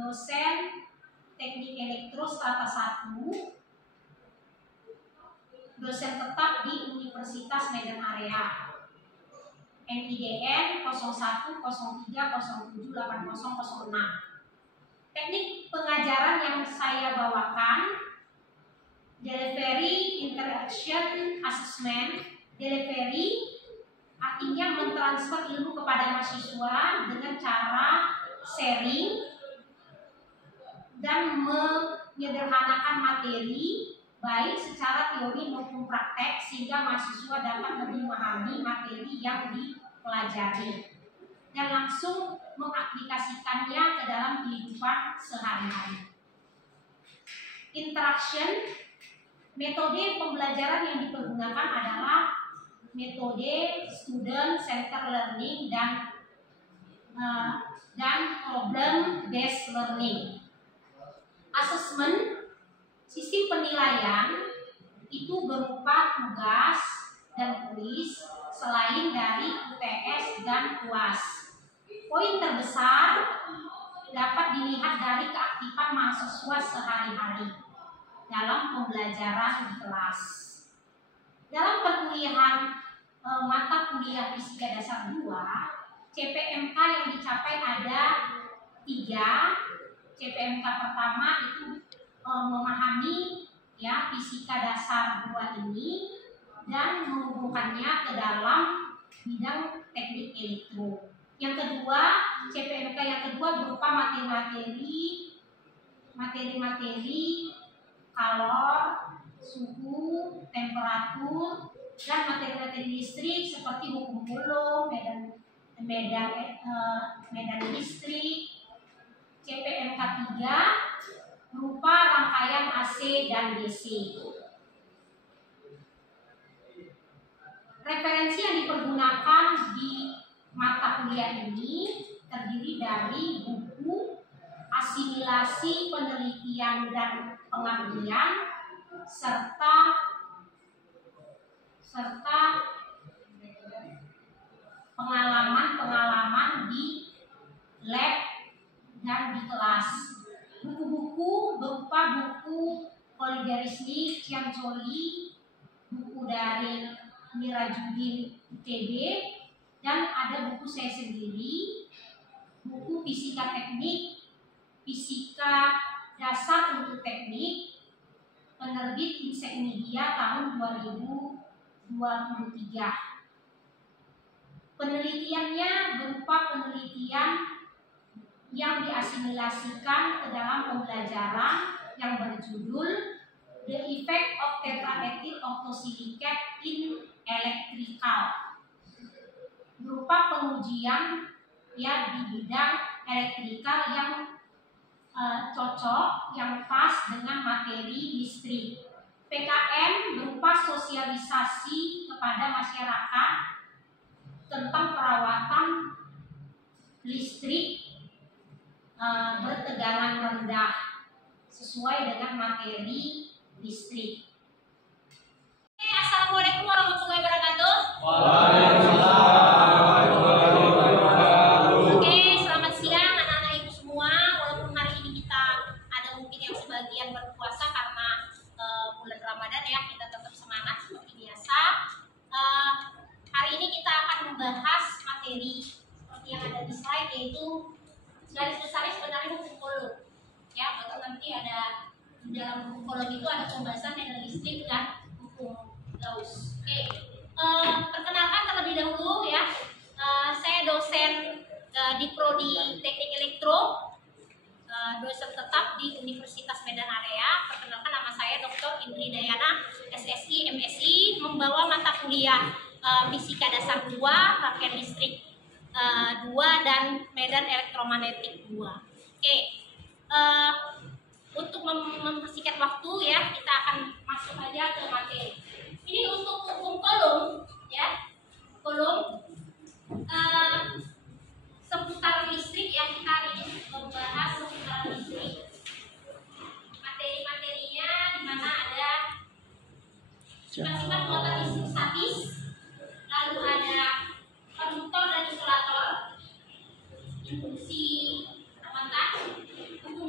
dosen Teknik Elektro Strata 1, dosen tetap di Universitas Medan Area. NIDN 0103078006. Teknik pengajaran yang saya bawakan delivery interaction assessment. Delivery artinya mentransfer ilmu kepada mahasiswa dengan cara sharing dan menyederhanakan materi baik secara teori maupun praktek sehingga mahasiswa dapat lebih memahami materi yang dipelajari dan langsung mengaplikasikannya ke dalam kehidupan sehari-hari. Interaction, metode pembelajaran yang dipergunakan adalah metode student center learning dan problem based learning. Assessment, sistem penilaian itu berupa tugas dan kuis selain dari UTS dan UAS. Poin terbesar dapat dilihat dari keaktifan mahasiswa sehari-hari dalam pembelajaran di kelas. Dalam perkuliahan mata kuliah Fisika Dasar 2, CPMK yang dicapai ada 3. CPMK pertama itu memahami ya Fisika Dasar 2 ini dan menghubungkannya ke dalam bidang teknik elektro. Yang kedua, CPMK yang kedua berupa materi-materi kalor, suhu, temperatur, dan materi-materi listrik seperti hukum Coulomb, medan listrik. CPMK 3 berupa rangkaian AC dan DC. Referensi yang dipergunakan di mata kuliah ini terdiri dari buku, asimilasi, penelitian dan pengabdian, serta pengalaman di lab dan di kelas. Buku-buku berupa buku Oligarisnik, Ciancoli, buku dari Mirajudin ITB, dan ada buku saya sendiri, buku Fisika Teknik, Fisika Dasar untuk Teknik, penerbit Insek Media tahun 2023. Penelitiannya berupa penelitian yang diasimilasikan ke dalam pembelajaran yang berjudul The Effect of Tetraethyl Octosilicate in Electrical, berupa pengujian ya di bidang elektrikal yang cocok, yang pas dengan materi listrik. PKM berupa sosialisasi kepada masyarakat tentang perawatan listrik bertegangan rendah sesuai dengan materi listrik. Assalamualaikum warahmatullahi wabarakatuh. Oke, selamat siang anak-anak ibu semua. Walaupun hari ini kita ada mungkin yang sebagian berpuasa karena bulan Ramadan ya, kita tetap semangat seperti biasa. Hari ini kita akan membahas materi seperti yang ada di slide, yaitu garis besarnya sebenarnya hukum Coulomb. Ya, betul, nanti ada di dalam hukum Coulomb itu ada pembahasan medan listrik dan hukum Gauss. Oke, perkenalkan terlebih dahulu ya, saya dosen di Prodi Teknik Elektro, dosen tetap di Universitas Medan Area. Perkenalkan, nama saya Dr. Indri Dayana, SSI, MSI, membawa mata kuliah Fisika Dasar 2, Rangkaian Listrik 2, dan Medan Elektromagnetik 2. Oke, untuk mempersingkat waktu ya, kita akan masuk aja ke materi. Ini untuk hukum Coulomb ya, Coulomb seputar listrik ya, kita hari ini membahas seputar listrik. Materi-materinya di mana ada sifat-sifat muatan listrik statis, lalu ada konduktor dan isolator, induksi muatan, hukum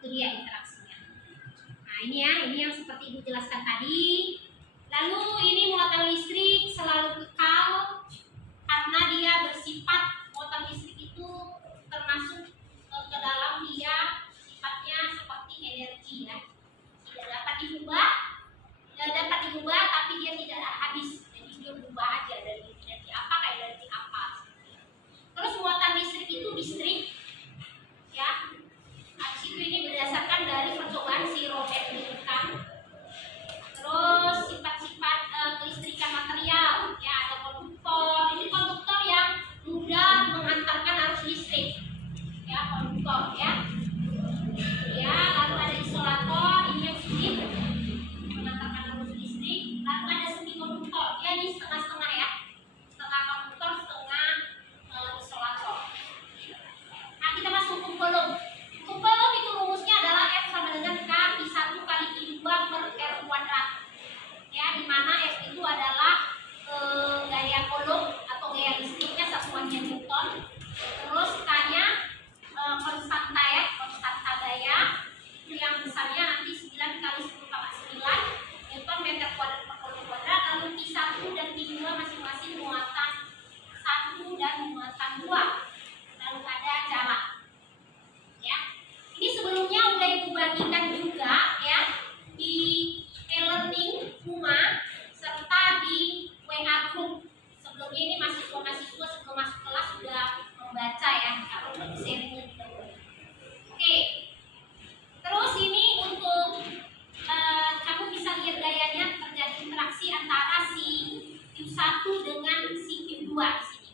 Itu dia interaksinya. Nah ini ya, ini yang seperti Ibu jelaskan tadi. Lalu ini muatan listrik selalu kekal karena dia bersifat, muatan listrik itu termasuk ke dalam dia sifatnya seperti energi ya, tidak dapat diubah tapi dia tidak habis, jadi dia berubah aja dari energi apa ke energi apa. Terus muatan listrik itu listrik ya. Habis itu ini berdasarkan dari percobaan si Robert Williams. Terus sifat-sifat kelistrikan material ya, ada konduktor. Ini konduktor yang mudah menghantarkan arus listrik ya, konduktor ya. Ya, lalu ada isolator, ini yang sulit menghantarkan arus listrik. Lalu ada semi konduktor, ya ini setengah-setengah ya, setengah konduktor, setengah isolator. Nah kita masuk hukum Coulomb. Hukum Coulomb itu rumusnya adalah F sama dengan K I1 kali I2 per R kuadrat. Ya, di mana F itu adalah gaya Coulomb atau gaya listriknya satuannya Newton. Terus K-nya konstanta ya, konstanta gaya. Itu yang besarnya nanti 9 kali 10 tambah 9 Newton meter kuadrat per Coulomb kuadrat. Lalu I1 dan I2 masing-masing muatan 1 dan muatan 2. Lalu ada jarak. Ya. Ini sebelumnya udah Ibu bagikan juga ya di e-learning UMA serta di WA group. Sebelumnya ini mahasiswa-mahasiswa sebelum masuk kelas sudah membaca ya, kalau sharing lebih dahulu. Oke. Terus ini untuk kamu bisa lihat gayanya terjadi interaksi antara si Q1 dengan si Q2 di sini.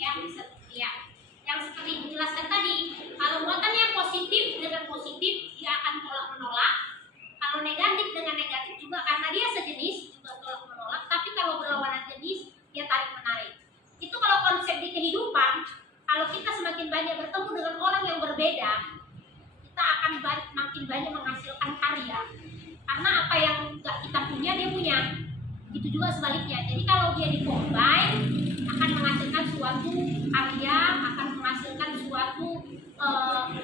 Ya, bisa lihat. Yang seperti dijelaskan tadi, kalau muatannya positif dengan positif dia akan tolak-menolak. Kalau negatif dengan negatif juga, karena dia sejenis juga tolak-menolak. Tapi kalau berlawanan jenis dia tarik-menarik. Itu kalau konsep di kehidupan, kalau kita semakin banyak bertemu dengan orang yang berbeda, kita akan makin banyak menghasilkan karya. Karena apa yang nggak kita punya dia punya. Itu juga sebaliknya. Jadi kalau dia di-combine akan menghasilkan suatu karya, akan menghasilkan suatu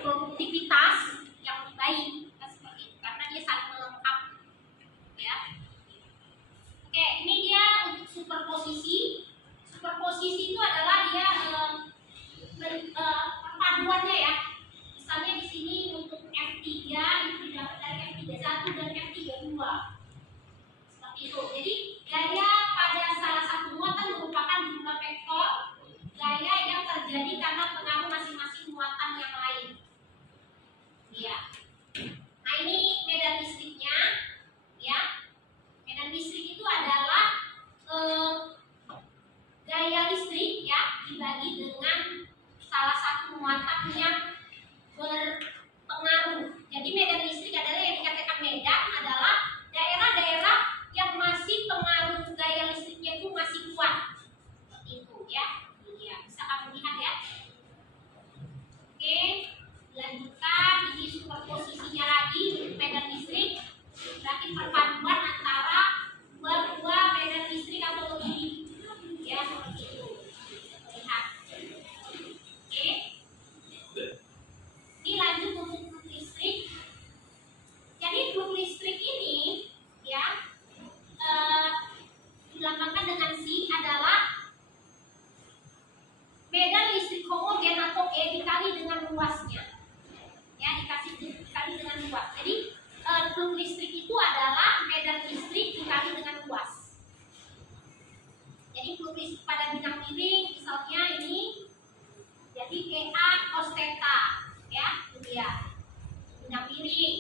produktivitas yang lebih baik. Seperti itu. Karena dia saling melengkapi. Ya. Oke, ini dia untuk superposisi. Superposisi itu adalah dia perpaduannya ya. Misalnya di sini untuk F3 itu didapat dari F31 dan F32. Seperti itu. Jadi gaya pada salah satu muatan merupakan jumlah vektor gaya yang terjadi karena pengaruh masing-masing muatan yang lain. Ya. Nah ini medan listriknya, ya. Medan listrik itu adalah gaya listrik ya dibagi dengan salah satu muatan yang berpengaruh. Jadi medan listrik adalah yang dikatakan medan adalah daerah-daerah yang masih pengaruh gaya listriknya itu masih kuat. Seperti itu ya. Iya, bisa kamu lihat ya. Oke, lanjutkan. Ini superposisinya lagi untuk medan listrik. Berarti perpaduan antara dua medan listrik atau lebih. Ya, seperti itu. Lihat. Oke. Ini lanjut untuk flux listrik. Jadi flux listrik ini ya dilambangkan dengan Si adalah medan listrik homogen atau E dikali dengan luasnya. Ya, dikali dengan luas. Jadi flux listrik itu adalah medan listrik dikali dengan luas. Jadi flux listrik pada bidang miring misalnya ini jadi EA cos theta ya, itu dia. Bidang miring.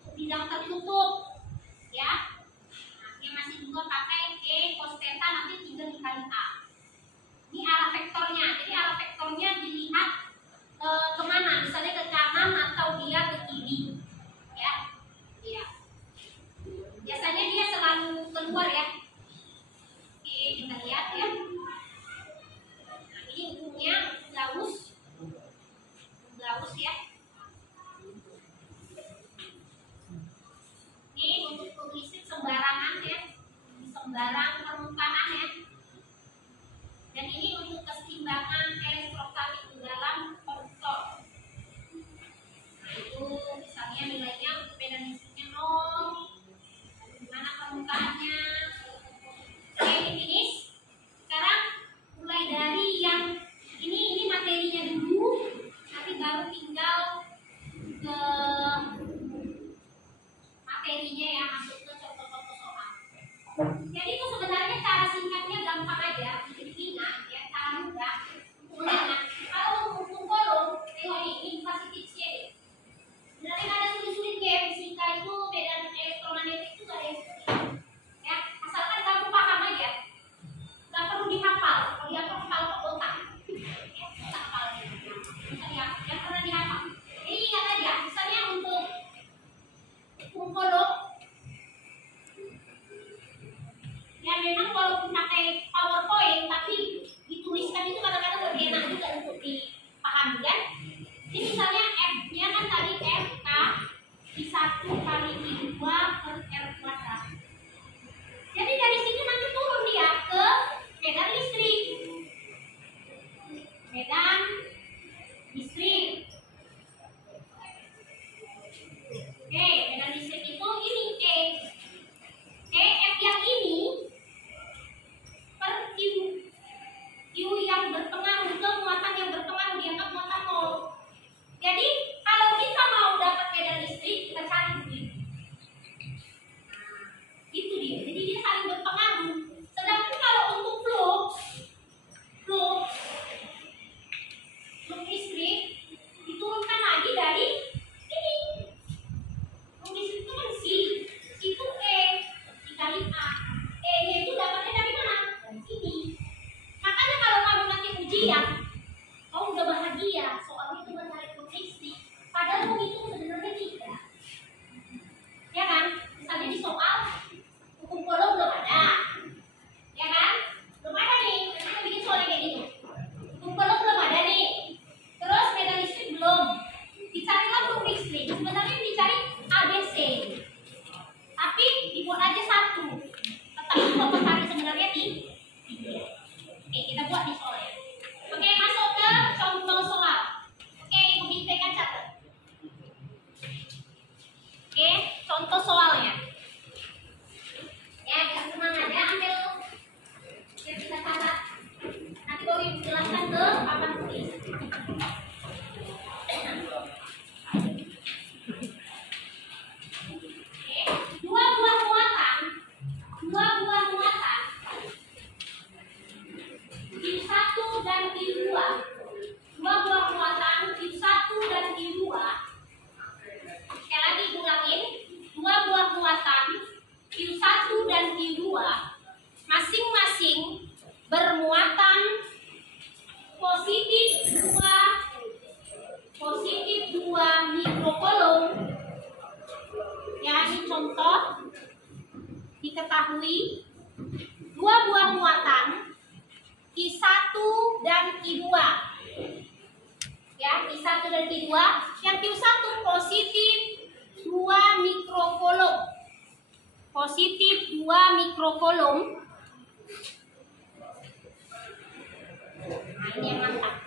Untuk bidang tertutup ya. Nah, ini masih juga pakai E cos theta nanti 3 dikali A. Ini arah vektornya. Jadi arah vektornya dilihat kemana? Misalnya ke kanan atau dia ke kiri. Ya, iya. Biasanya dia selalu keluar ya. Oke, kita lihat ya. Nah, ini ujungnya Gauss ya. Ini untuk flux listrik sembarangan ya, sembarang permukaan ya. Dan ini untuk keseimbangan elektrostatik di dalam konduktor. tinggal ke materinya ya, masuk ke contoh-contoh soal. Jadi itu sebenarnya cara singkatnya gampang aja, jadi ingat ya, cara mudah untuk mengingat. Kalau untuk kolom, tengok ini positif shade. Sebenarnya ada sulit-sulitnya, fisika itu medan elektromagnetik itu gak ada yang sulit. Ya, asalkan kamu paham aja, gak perlu dihafal. Kalau dihafal kalau ke otak, ya bisa hafal, bisa dihafal, yang pernah dihafal. Jadi ingat aja, misalnya untuk kolom, ya memang walaupun pakai PowerPoint, tapi dituliskan itu kadang-kadang lebih enak juga untuk dipahami kan. Jadi misalnya F-nya kan tadi FK I1 kali I2 per R kuadrat. Jadi dari sini nanti turun dia ke medan listrik. Medan listrik. Oke, medan listrik itu ini E. F yang ini per Q. Q yang berpengaruh ke muatan yang berpengaruh dianggap muatan nol. Jadi kalau kita mau dapat medan listrik, kita cari dulu. Itu dia. Jadi dia saling berpengaruh. Sedangkan kalau untuk flow listrik diturunkan lagi dari ini. Flow listrik itu kan C itu E dikali A. E-nya itu dapatnya dari mana? Dari sini. Makanya kalau kamu nanti ujian, kamu udah bahagia soal itu mencari flow listrik. Padahal flow itu sebenarnya tidak. Ya kan? Misalnya di soal hukum kolom belum ada, ya kan? Belum ada nih. Kita bikin soal kayak gitu. Hukum kolom belum ada nih. Terus medan listrik belum. Dicarilah flow listrik. Sebenarnya dicari ABC. Tapi dibuat aja satu. Tetapi kalau cari sebenarnya di tiga. Oke, kita buat di soalnya. Oke, masuk ke contoh soal. Oke, pembintekan catat. Oke, contoh soalnya. Ya, biar semangat ya, ambil biar kita catat. Nanti baru ibu jelaskan ke papan tulis. Oke, dua buah muatan Q1 dan Q2. Dua buah muatan Q1 dan Q2. Sekali lagi ulangin, dua buah muatan Q1 dan Q2 masing-masing bermuatan positif 2 mikrokolom. Ya, ini contoh. Diketahui dua buah muatan Q1 dan Q2. Ya, Q1 dan Q2. Yang Q1 positif 2 mikrokolom. Positif 2 mikrokolom. Nah, ini yang mantap.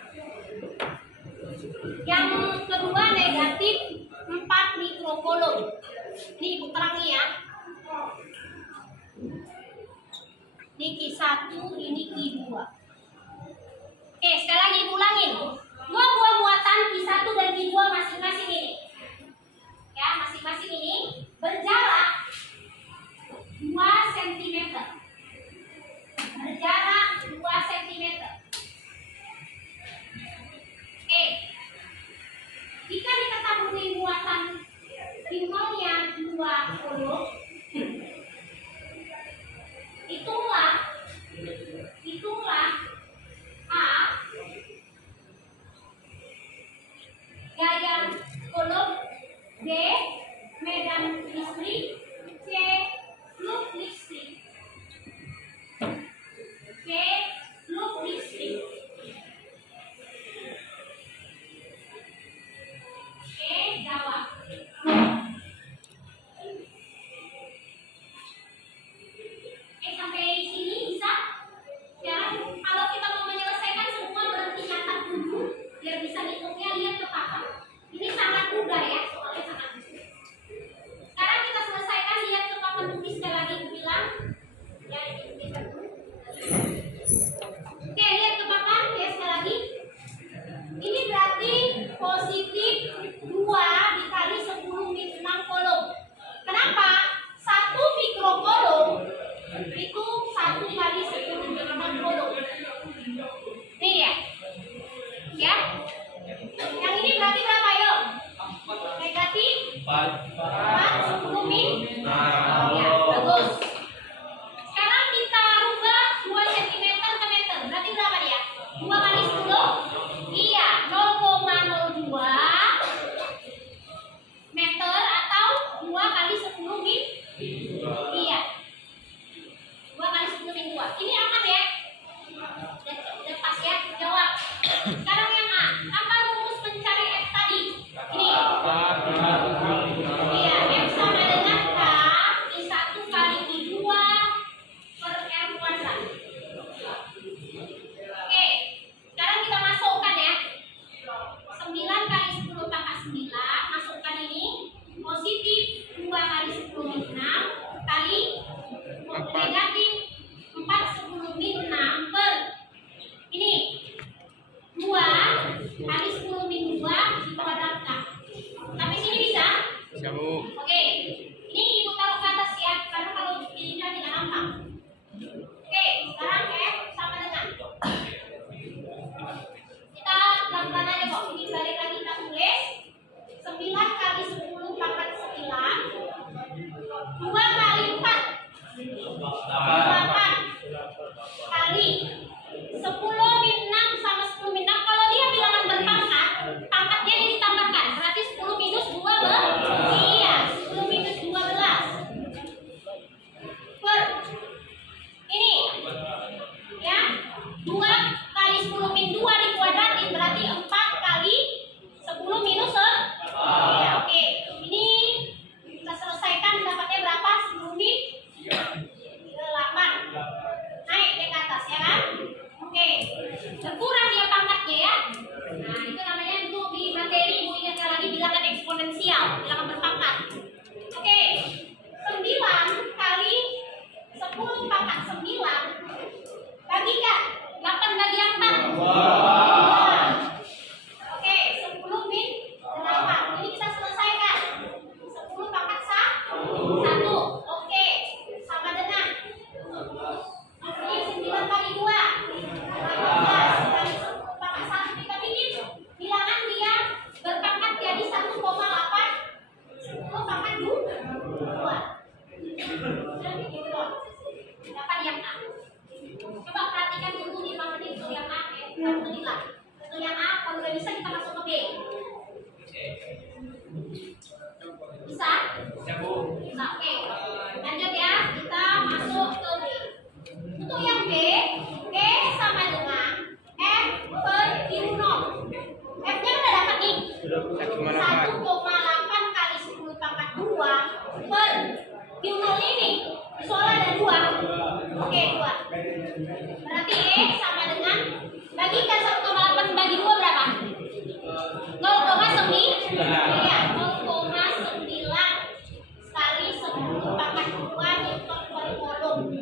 Yang kedua negatif 4 mikrokolom. Ini ibu terangi ya. Ini Q1, ini Q2. Oke, sekali lagi ulangin. Dua buah muatan Q1 dan Q2 masing-masing ini. Ya, masing-masing ini berjarak 2 cm. Berjarak 2 cm. Oke. Jika diketahui muatan simbolnya 2 kolom, hitunglah A gaya kolom, B medan listrik, C flux listrik. C flux listrik. Jawab. Sampai sini bisa? Sekarang kalau kita mau menyelesaikan semua berhenti catat dulu biar bisa hitungnya lihat ke papan. Ini sangat mudah ya, soalnya sangat mudah. Sekarang kita selesai 4, 10 min. Ya, bagus. Sekarang kita rubah 2 cm ke meter. Berarti berapa dia? 2 kali 10? Iya, 0,02 meter atau 2 kali 10 min. Iya. 2 kali 10 min 2. Ini aman ya? Udah pas ya? Jawab. Sekarang yang A. Apa rumus mencari F tadi? Ini. Iya, F sama dengan K I1 kali I2 per R kuadrat. Oke, sekarang kita masukkan ya. 9 kali 10 pangkat 9. Masukkan ini. Positif 2 kali 10 min 6 kali negatif 4 10 min 6 per ini 2 kali 10 min 2 dikuadratkan. Tapi sini bisa? Bisa, Bu. Oke, ini ibu taruh ke atas ya, karena kalau ini tidak nampak. Oke, sekarang F sama dengan kita pelan-pelan aja kok. Ini balik lagi kita tulis 9 kali 10 pangkat 9 2 kali 4 8 kali 10 min 6 sama 10 min 6. Kalau dia bilangan berpangkat, pangkatnya ini ditambahkan. Berarti 10 minus 12. Iya, 10 minus 12. Per ini ya, 2 kali 10 min 2 dikuadratin berarti 4 kali 10 minus 1. Ya, oke. Ini kita selesaikan dapatnya berapa? 10 min 8. Naik ke atas ya kan? Oke. Berkurang dia pangkatnya ya. Nah, itu namanya untuk di materi ibu ingatkan lagi bilangan eksponensial, bilangan berpangkat. Oke. 9 kali 10 pangkat 9 bagikan 8 bagi 4. Oke, 10 min 8. Ini kita selesaikan. 10 pangkat 1. Oke, sama dengan ini 9 kali 2. 18 kali 10 pangkat 1. Kita bikin bilangan dia berpangkat jadi 1,8. 10 pangkat 2. Dapat yang A. Coba perhatikan dulu di mana itu yang A ya. Kita belilah. Itu yang A, kalau udah bisa kita masuk ke B. Bisa? Bisa, Bu. Bisa, oke. Lanjut ya, kita masuk ke B. Untuk yang B, E sama dengan F per Q0. F-nya udah dapat nih. 1,8 kali 10 pangkat 2 per Q0 ini. Soal ada 2. Oke, 2. Berarti E sama dengan bagikan 1,8 bagi 2 berapa? 0,9. Iya, 0,9 kali 10 pangkat 2 Newton per kolom.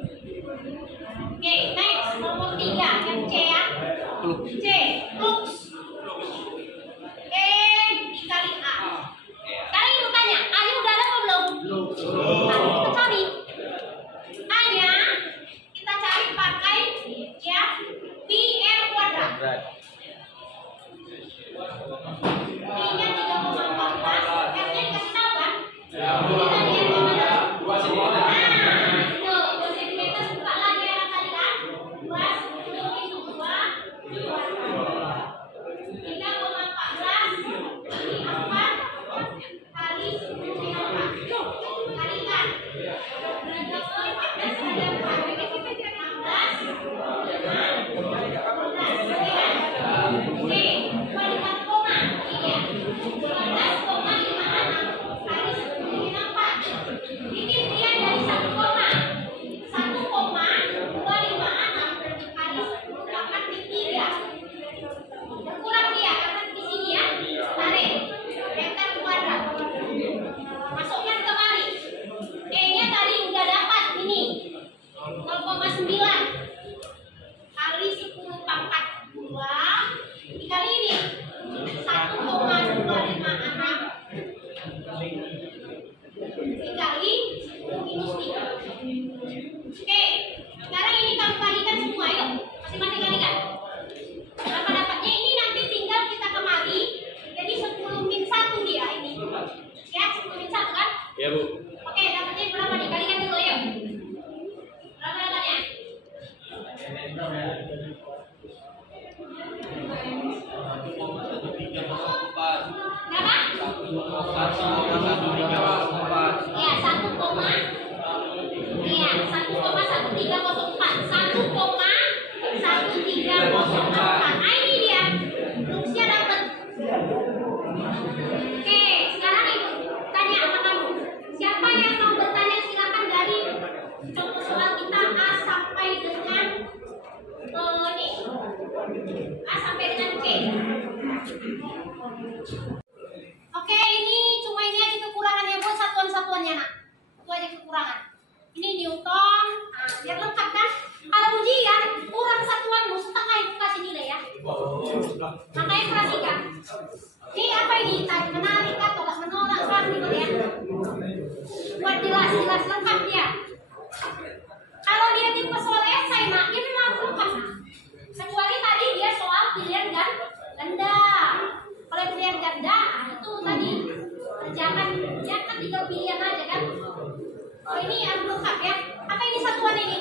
Oke, next nomor 3 yang C ya. C, flux. E dikali A. Sekarang ibu tanya, A-nya udah ada apa belum? Nah, kita cari. A-nya kita cari pakai ya pi R kuadrat. Pi-nya 3,14, R-nya dikasih tahu kan? Kita lihat yang mana? 2 cm. Nah, itu 2 cm buka lagi yang tadi kan? 2 10 min 2 3,14 kali 4 kali 10 min 4. Kalikan. 14 kali 4. 16. Oke, kalikan koma. Iya. 12,56 kali 10 min 4. Bikin dia dari 1 koma. 1,256 kali 10 pangkat min 3. Berkurang dia karena di sini ya. Tarik. Meter kuadrat. Masukkan kemari. E-nya tadi udah dapat ini. 0,9 kali 10 pangkat 2 dikali ini 1,256 dikali 10 minus 3. Oke, sekarang ini kamu kalikan semua yuk. Masing-masing kalikan. Berapa dapatnya ini nanti tinggal kita kemari. Jadi 10 min 1 dia ini. Ya, 10 min Ya, Bu. Oke, dapatnya berapa nih? Kalian dulu yuk. Berapa dapatnya? Berapa? Ya, 1,1304. Nah, ini dia. Rumusnya dapat. Oke, sekarang ibu tanya sama kamu. Siapa yang mau bertanya silakan dari contoh soal kita A sampai dengan ini. A sampai dengan P. Oke, ini cuma ini aja kekurangannya buat satuan-satuannya nak. Itu aja kekurangan. Ini Newton. Nah, biar lengkap kan? Kalau ujian kurang satuanmu setengah ibu kasih nilai ya. Makanya perhatikan. Ini apa ini? Tarik menarik atau nggak menolak kan gitu ya? Buat jelas-jelas lengkap ya. Kalau dia tipe soal esai nak, dia memang harus lengkap nak. Kecuali tadi dia soal pilihan ganda. Kalau pilihan ganda itu tadi kerjakan dia kan 3 pilihan aja kan. Oh ini yang lengkap ya. Apa ini satuan ini?